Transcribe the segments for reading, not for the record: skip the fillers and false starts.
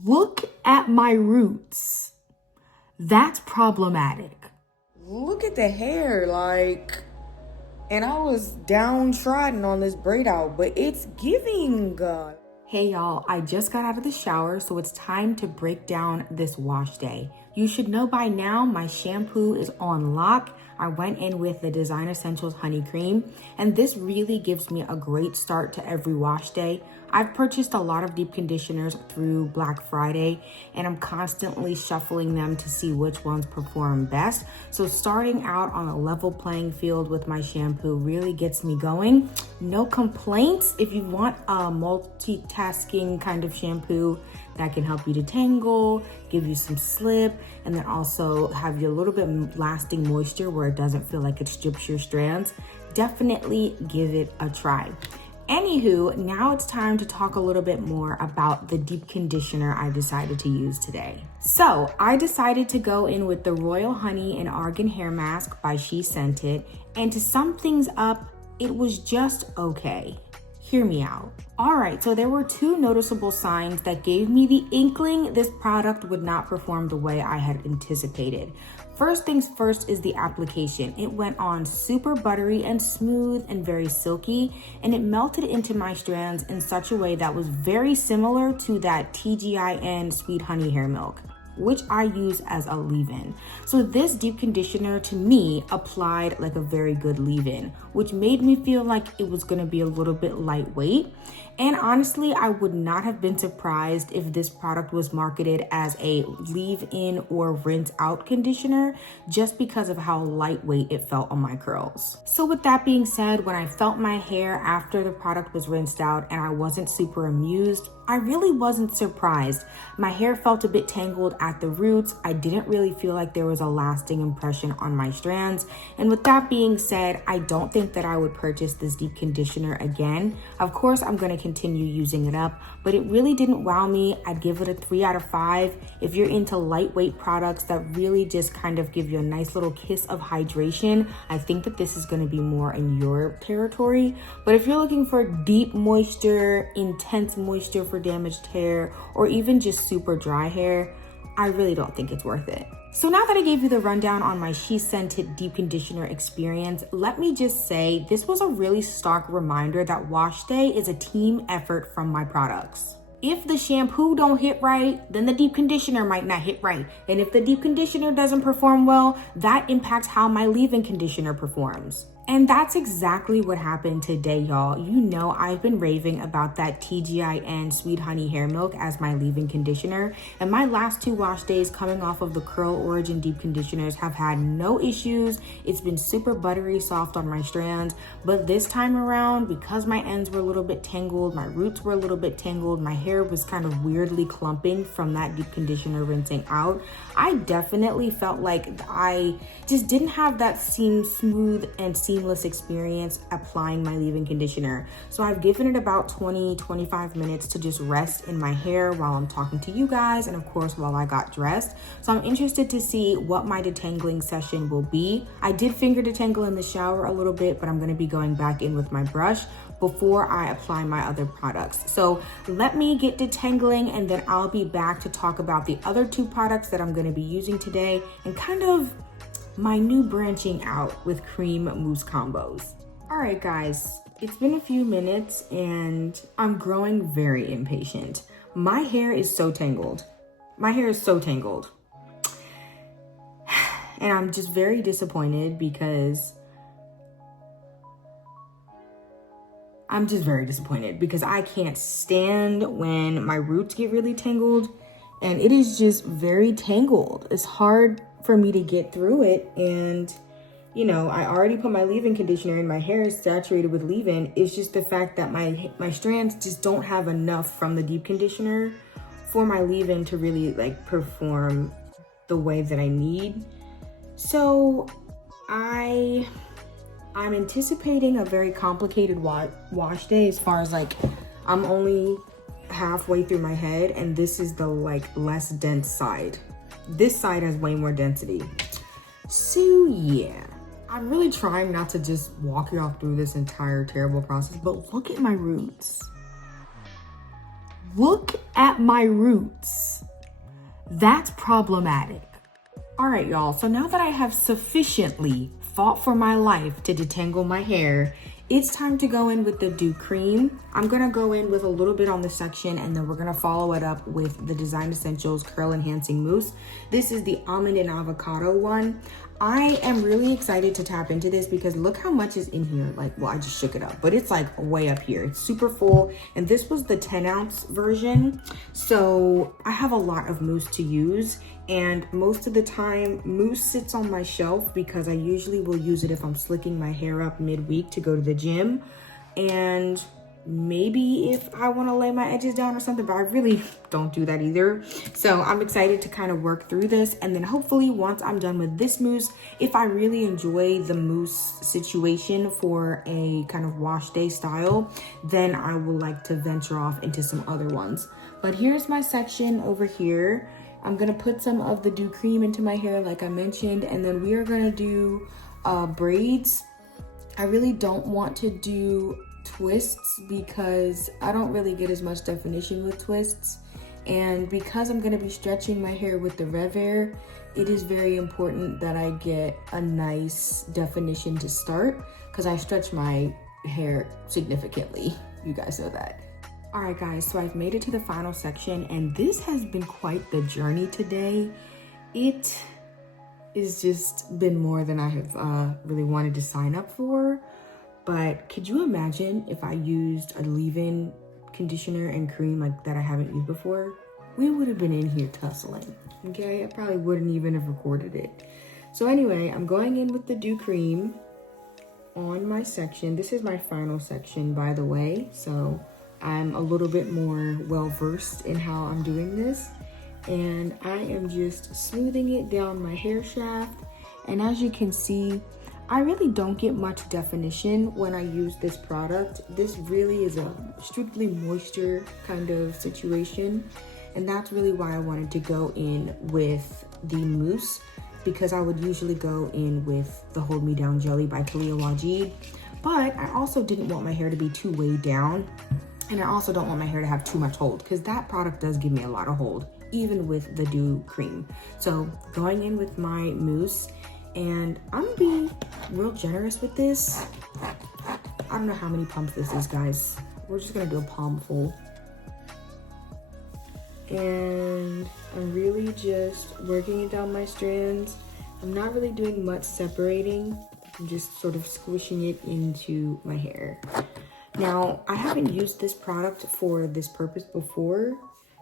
Look at my roots. That's problematic. Look at the hair, like, and I was downtrodden on this braid out, but it's giving. Hey y'all, I just got out of the shower, so it's time to break down this wash day. You should know by now my shampoo is on lock. I went in with the Design Essentials Honey Cream, and this really gives me a great start to every wash day. I've purchased a lot of deep conditioners through Black Friday, and I'm constantly shuffling them to see which ones perform best. So starting out on a level playing field with my shampoo really gets me going. No complaints. If you want a multitasking kind of shampoo that can help you detangle, give you some slip, and then also have you a little bit lasting moisture where it doesn't feel like it strips your strands, definitely give it a try. Anywho, now it's time to talk a little bit more about the deep conditioner I decided to use today. So I decided to go in with the Royal Honey and Argan Hair Mask by She Scented, and to sum things up, it was just okay. Hear me out. All right, so there were two noticeable signs that gave me the inkling this product would not perform the way I had anticipated. First things first is the application. It went on super buttery and smooth and very silky, and it melted into my strands in such a way that was very similar to that TGIN Sweet Honey Hair Milk, which I use as a leave-in. So this deep conditioner to me applied like a very good leave-in, which made me feel like it was gonna be a little bit lightweight. And honestly, I would not have been surprised if this product was marketed as a leave-in or rinse out conditioner, just because of how lightweight it felt on my curls. So with that being said, when I felt my hair after the product was rinsed out and I wasn't super amused, I really wasn't surprised. My hair felt a bit tangled at the roots. I didn't really feel like there was a lasting impression on my strands. And with that being said, I don't think that I would purchase this deep conditioner again. Of course, I'm going to continue using it up, but it really didn't wow me. I'd give it a 3 out of 5. If you're into lightweight products that really just kind of give you a nice little kiss of hydration, I think that this is going to be more in your territory. But if you're looking for deep moisture, intense moisture for damaged hair, or even just super dry hair, I really don't think it's worth it. So now that I gave you the rundown on my She Scented deep conditioner experience, let me just say this was a really stark reminder that wash day is a team effort from my products. If the shampoo don't hit right, then the deep conditioner might not hit right. And if the deep conditioner doesn't perform well, that impacts how my leave-in conditioner performs. And that's exactly what happened today, y'all. You know I've been raving about that TGIN Sweet Honey Hair Milk as my leave-in conditioner. And my last 2 wash days coming off of the Curl Origin deep conditioners have had no issues. It's been super buttery soft on my strands. But this time around, because my ends were a little bit tangled, my roots were a little bit tangled, my hair was kind of weirdly clumping from that deep conditioner rinsing out, I definitely felt like I just didn't have that smooth and seamless experience applying my leave-in conditioner. So I've given it about 20-25 minutes to just rest in my hair while I'm talking to you guys, and of course while I got dressed. So I'm interested to see what my detangling session will be. I did finger detangle in the shower a little bit, but I'm going to be going back in with my brush before I apply my other products. So let me get detangling, and then I'll be back to talk about the other 2 products that I'm going to be using today and kind of my new branching out with cream mousse combos. All right, guys, it's been a few minutes and I'm growing very impatient. My hair is so tangled. My hair is so tangled. And I'm just very disappointed because I can't stand when my roots get really tangled, and it is just very tangled. It's hard for me to get through it, and you know, I already put my leave-in conditioner in, my hair is saturated with leave-in. It's just the fact that my strands just don't have enough from the deep conditioner for my leave-in to really like perform the way that I need. So I'm anticipating a very complicated wash day, as far as like I'm only halfway through my head, and this is the like less dense side. This side has way more density. So yeah, I'm really trying not to just walk y'all through this entire terrible process, but look at my roots. Look at my roots. That's problematic. All right, y'all. So now that I have sufficiently fought for my life to detangle my hair, it's time to go in with the Dew Cream. I'm gonna go in with a little bit on the section, and then we're gonna follow it up with the Design Essentials Curl Enhancing Mousse. This is the Almond and Avocado one. I am really excited to tap into this because look how much is in here. Like, well, I just shook it up, but it's like way up here. It's super full, and this was the 10-ounce version. So I have a lot of mousse to use, and most of the time mousse sits on my shelf because I usually will use it if I'm slicking my hair up midweek to go to the gym, and maybe if I want to lay my edges down or something, but I really don't do that either. So I'm excited to kind of work through this, and then hopefully once I'm done with this mousse, if I really enjoy the mousse situation for a kind of wash day style, then I will like to venture off into some other ones. But here's my section over here. I'm gonna put some of the Dew Cream into my hair like I mentioned, and then we are gonna do braids. I really don't want to do twists because I don't really get as much definition with twists, and because I'm going to be stretching my hair with the Revair, it is very important that I get a nice definition to start because I stretch my hair significantly. You guys know that. All right guys, so I've made it to the final section, and this has been quite the journey today. It has just been more than I have really wanted to sign up for. But could you imagine if I used a leave-in conditioner and cream like that I haven't used before? We would have been in here tussling, okay? I probably wouldn't even have recorded it. So anyway, I'm going in with the Dew Cream on my section. This is my final section, by the way. So I'm a little bit more well-versed in how I'm doing this. And I am just smoothing it down my hair shaft. And as you can see, I really don't get much definition when I use this product. This really is a strictly moisture kind of situation. And that's really why I wanted to go in with the mousse, because I would usually go in with the Hold Me Down Jelly by Kalia Wajid. But I also didn't want my hair to be too weighed down. And I also don't want my hair to have too much hold, because that product does give me a lot of hold, even with the Dew Cream. So going in with my mousse, and I'm gonna be real generous with this. I don't know how many pumps this is, guys. We're just gonna do a palm full. And I'm really just working it down my strands. I'm not really doing much separating. I'm just sort of squishing it into my hair. Now, I haven't used this product for this purpose before.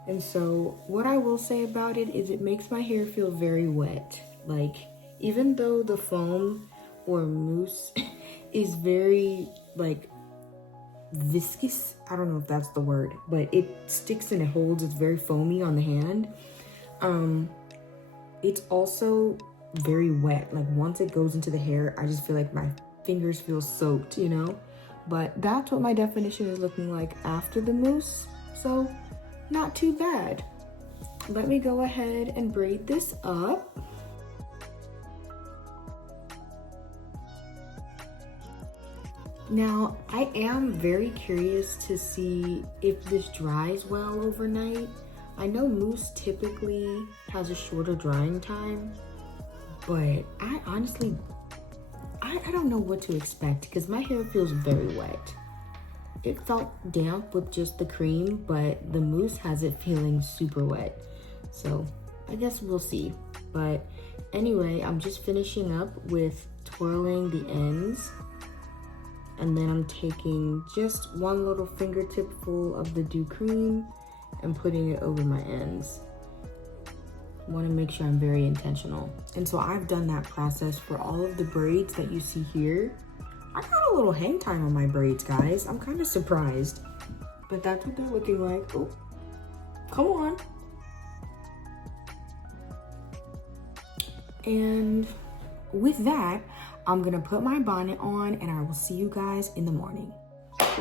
And so what I will say about it is it makes my hair feel very wet. Like, even though the foam or mousse is very like viscous, I don't know if that's the word, but it sticks and it holds, it's very foamy on the hand. It's also very wet. Like once it goes into the hair, I just feel like my fingers feel soaked, you know? But that's what my definition is looking like after the mousse. So not too bad. Let me go ahead and braid this up. Now, I am very curious to see if this dries well overnight. I know mousse typically has a shorter drying time, but I honestly, I don't know what to expect because my hair feels very wet. It felt damp with just the cream, but the mousse has it feeling super wet. So I guess we'll see. But anyway, I'm just finishing up with twirling the ends. And then I'm taking just one little fingertip full of the Dew Cream and putting it over my ends. I want to make sure I'm very intentional. And so I've done that process for all of the braids that you see here. I got a little hang time on my braids, guys. I'm kind of surprised, but that's what they're looking like. Oh, come on. And with that, I'm gonna put my bonnet on and I will see you guys in the morning.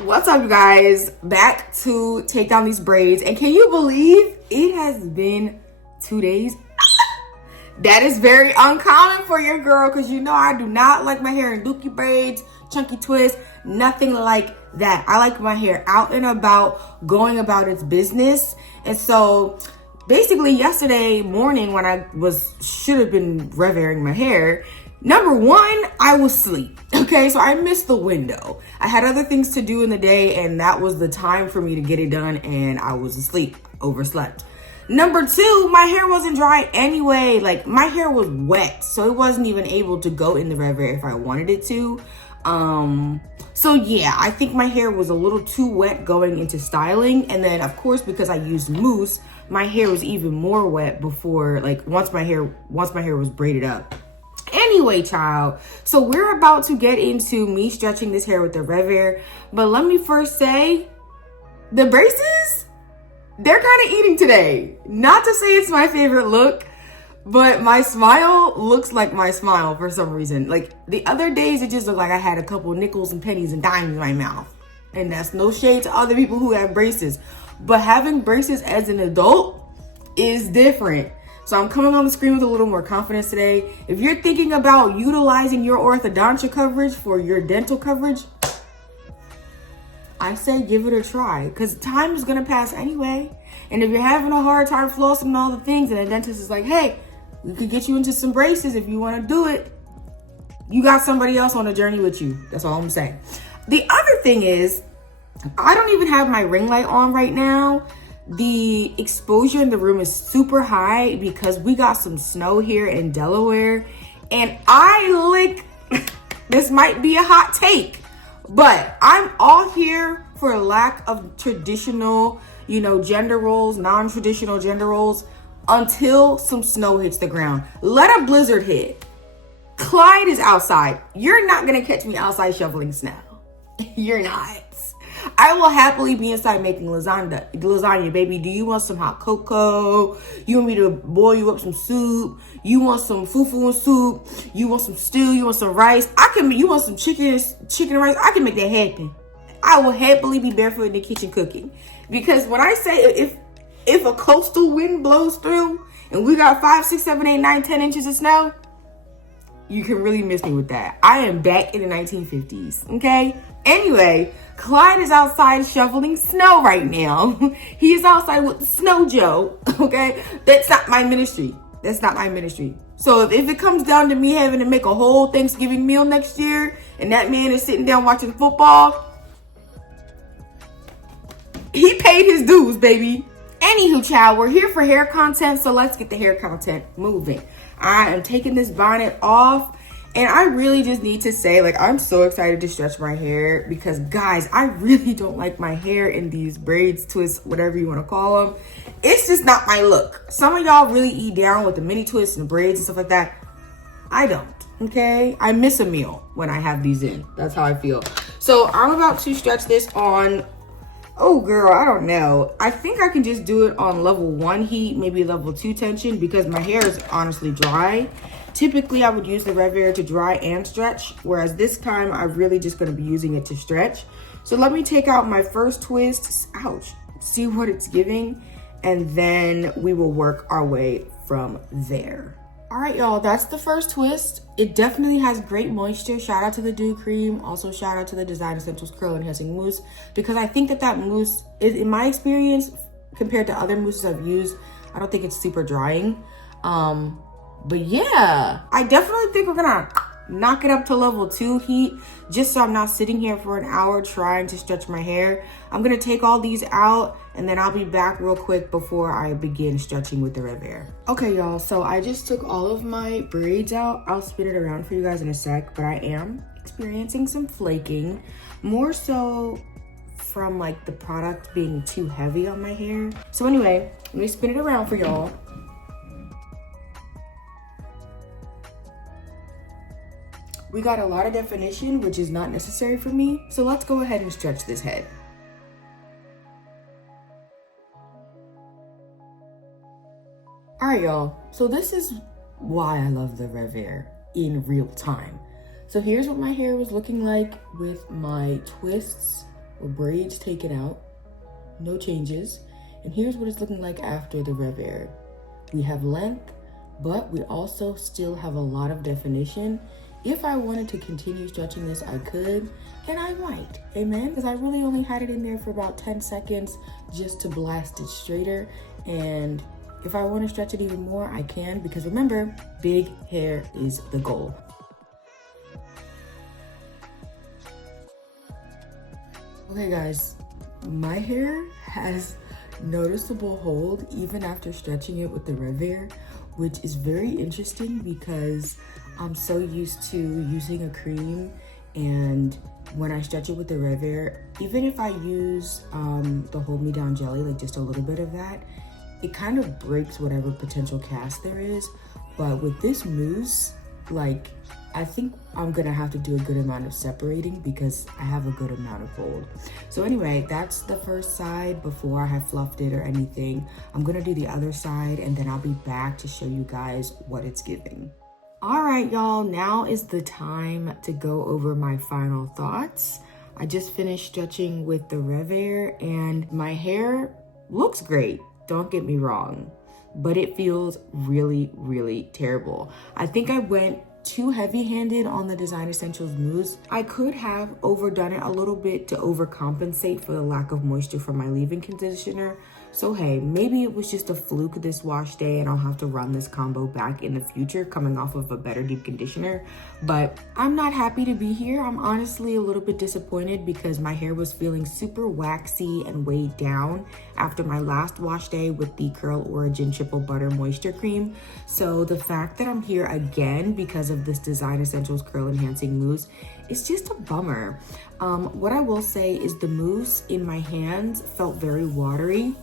What's up, you guys? Back to take down these braids. And can you believe it has been 2 days? That is very uncommon for your girl, because you know I do not like my hair in dookie braids, chunky twists, nothing like that. I like my hair out and about, going about its business. And so basically yesterday morning when I should have been Revairing my hair, number one, I was asleep. Okay, so I missed the window. I had other things to do in the day, and that was the time for me to get it done, and I was asleep, overslept. Number two, my hair wasn't dry anyway. Like, my hair was wet, so it wasn't even able to go in the Revair if I wanted it to. So yeah, I think my hair was a little too wet going into styling. And then of course, because I used mousse, my hair was even more wet before, like once my hair was braided up. Anyway, child, so we're about to get into me stretching this hair with the Revair. But let me first say, the braces, they're kind of eating today. Not to say it's my favorite look, but my smile looks like my smile for some reason. Like the other days, it just looked like I had a couple nickels and pennies and dimes in my mouth. And that's no shade to other people who have braces. But having braces as an adult is different. So I'm coming on the screen with a little more confidence today. If you're thinking about utilizing your orthodontia coverage for your dental coverage, I say give it a try, because time is gonna pass anyway. And if you're having a hard time flossing and all the things, and the dentist is like, hey, we could get you into some braces if you wanna do it, you got somebody else on the journey with you. That's all I'm saying. The other thing is, I don't even have my ring light on right now. The exposure in the room is super high because we got some snow here in Delaware. And this might be a hot take, but I'm all here for lack of traditional, gender roles, non-traditional gender roles until some snow hits the ground. Let a blizzard hit. Clyde is outside. You're not gonna catch me outside shoveling snow. You're not. I will happily be inside making lasagna, baby. Do you want some hot cocoa? You want me to boil you up some soup? You want some fufu and soup? You want some stew? You want some rice? You want some chicken and rice? I can make that happen. I will happily be barefoot in the kitchen cooking. Because when I say if a coastal wind blows through and we got 5, 6, 7, 8, 9, 10 inches of snow, you can really miss me with that. I am back in the 1950s, okay? Anyway, Clyde is outside shoveling snow right now. He is outside with the Snow Joe, okay? That's not my ministry. So if it comes down to me having to make a whole Thanksgiving meal next year and that man is sitting down watching football, he paid his dues, baby. Anywho, child, we're here for hair content, so let's get the hair content moving. I am taking this bonnet off, and I really just need to say, I'm so excited to stretch my hair because, guys, I really don't like my hair in these braids, twists, whatever you want to call them. It's just not my look. Some of y'all really eat down with the mini twists and braids and stuff like that. I don't, okay? I miss a meal when I have these in. That's how I feel. So I'm about to stretch this on, oh girl, I don't know. I think I can just do it on level 1 heat, maybe level 2 tension, because my hair is honestly dry. Typically, I would use the Revair to dry and stretch, whereas this time I'm really just going to be using it to stretch. So let me take out my first twist, ouch, see what it's giving, and then we will work our way from there. All right, y'all, that's the first twist. It definitely has great moisture. Shout out to the Dew Cream. Also, shout out to the Design Essentials Curl Enhancing Mousse, because I think that mousse is, in my experience, compared to other mousses I've used, I don't think it's super drying. But yeah, I definitely think we're gonna knock it up to level 2 heat, just so I'm not sitting here for an hour trying to stretch my hair. I'm gonna take all these out and then I'll be back real quick before I begin stretching with the Revair. Okay, y'all, so I just took all of my braids out. I'll spin it around for you guys in a sec, but I am experiencing some flaking, more so from the product being too heavy on my hair. So anyway, let me spin it around for y'all. We got a lot of definition, which is not necessary for me. So let's go ahead and stretch this head. All right, y'all. So this is why I love the Revair in real time. So here's what my hair was looking like with my twists or braids taken out. No changes. And here's what it's looking like after the Revair. We have length, but we also still have a lot of definition. If I wanted to continue stretching this, I could, and I might, amen? Because I really only had it in there for about 10 seconds just to blast it straighter. And if I want to stretch it even more, I can, because remember, big hair is the goal. Okay guys, my hair has noticeable hold even after stretching it with the Revair, which is very interesting because I'm so used to using a cream, and when I stretch it with the Revair, even if I use the Hold Me Down jelly, like just a little bit of that, it kind of breaks whatever potential cast there is. But with this mousse, like, I think I'm gonna have to do a good amount of separating because I have a good amount of hold. So anyway, that's the first side before I have fluffed it or anything. I'm gonna do the other side and then I'll be back to show you guys what it's giving. All right, y'all, now is the time to go over my final thoughts. I just finished stretching with the Revair and my hair looks great, don't get me wrong, but it feels really, really terrible. I think I went too heavy-handed on the Design Essentials mousse. I could have overdone it a little bit to overcompensate for the lack of moisture from my leave-in conditioner. So hey, maybe it was just a fluke this wash day and I'll have to run this combo back in the future coming off of a better deep conditioner. But I'm not happy to be here. I'm honestly a little bit disappointed because my hair was feeling super waxy and weighed down after my last wash day with the Curl Origin Triple Butter Moisture Cream. So the fact that I'm here again because of this Design Essentials Curl Enhancing Mousse, it's just a bummer. What I will say is the mousse in my hands felt very watery,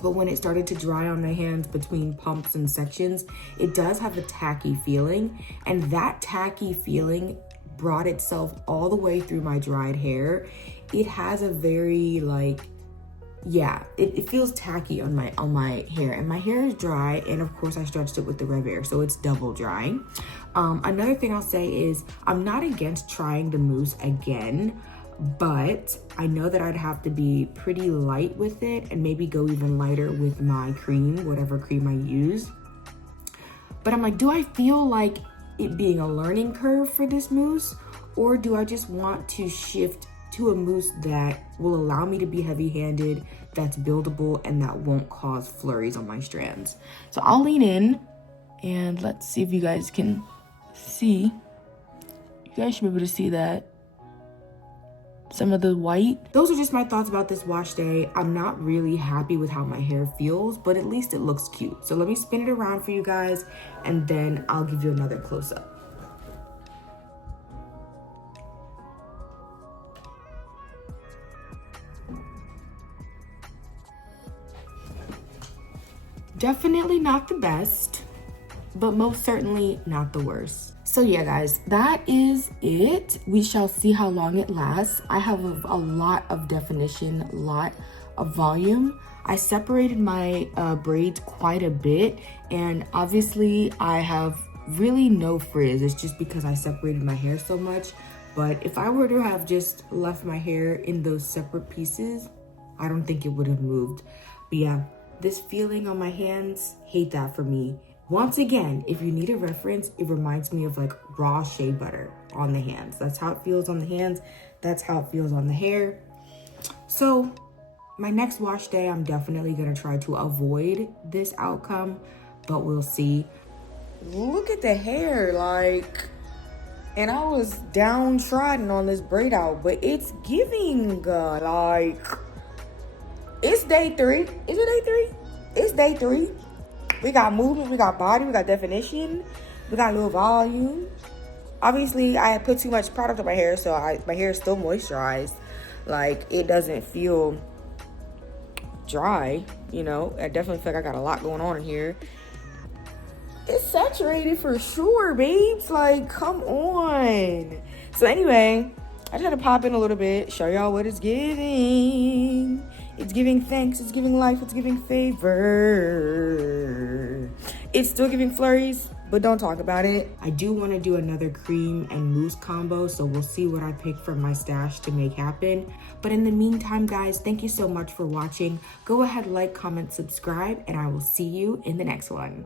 but when it started to dry on my hands between pumps and sections, it does have a tacky feeling, and that tacky feeling brought itself all the way through my dried hair. It has a very it feels tacky on my hair, and my hair is dry, and of course I stretched it with the Revair, so it's double dry. Another thing I'll say is I'm not against trying the mousse again, but I know that I'd have to be pretty light with it and maybe go even lighter with my cream, whatever cream I use. But I'm like, do I feel like it being a learning curve for this mousse, or do I just want to shift to a mousse that will allow me to be heavy-handed, that's buildable, and that won't cause flurries on my strands? So I'll lean in and let's see if you guys can see. You guys should be able to see that. Some of the white. Those are just my thoughts about this wash day. I'm not really happy with how my hair feels, but at least it looks cute. So let me spin it around for you guys and then I'll give you another close-up. Definitely not the best, but most certainly not the worst. So yeah, guys, that is it. We shall see how long it lasts. I have a lot of definition, a lot of volume. I separated my braids quite a bit, and obviously I have really no frizz. It's just because I separated my hair so much. But if I were to have just left my hair in those separate pieces, I don't think it would have moved. But yeah, this feeling on my hands, hate that for me. Once again, if you need a reference, it reminds me of like raw shea butter on the hands. That's how it feels on the hands. That's how it feels on the hair. So my next wash day, I'm definitely gonna try to avoid this outcome, but we'll see. Look at the hair, like, and I was downtrodden on this Braidout, but it's giving, it's day 3. Is it day 3? It's day 3. We got movement, we got body, we got definition, we got a little volume. Obviously, I had put too much product on my hair, so my hair is still moisturized. Like, it doesn't feel dry, you know. I definitely feel like I got a lot going on in here. It's saturated for sure, babes. Like, come on. So anyway, I just had to pop in a little bit, show y'all what it's giving. It's giving thanks, it's giving life, it's giving favor. It's still giving flurries, but don't talk about it. I do want to do another cream and mousse combo, so we'll see what I pick from my stash to make happen. But in the meantime, guys, thank you so much for watching. Go ahead, like, comment, subscribe, and I will see you in the next one.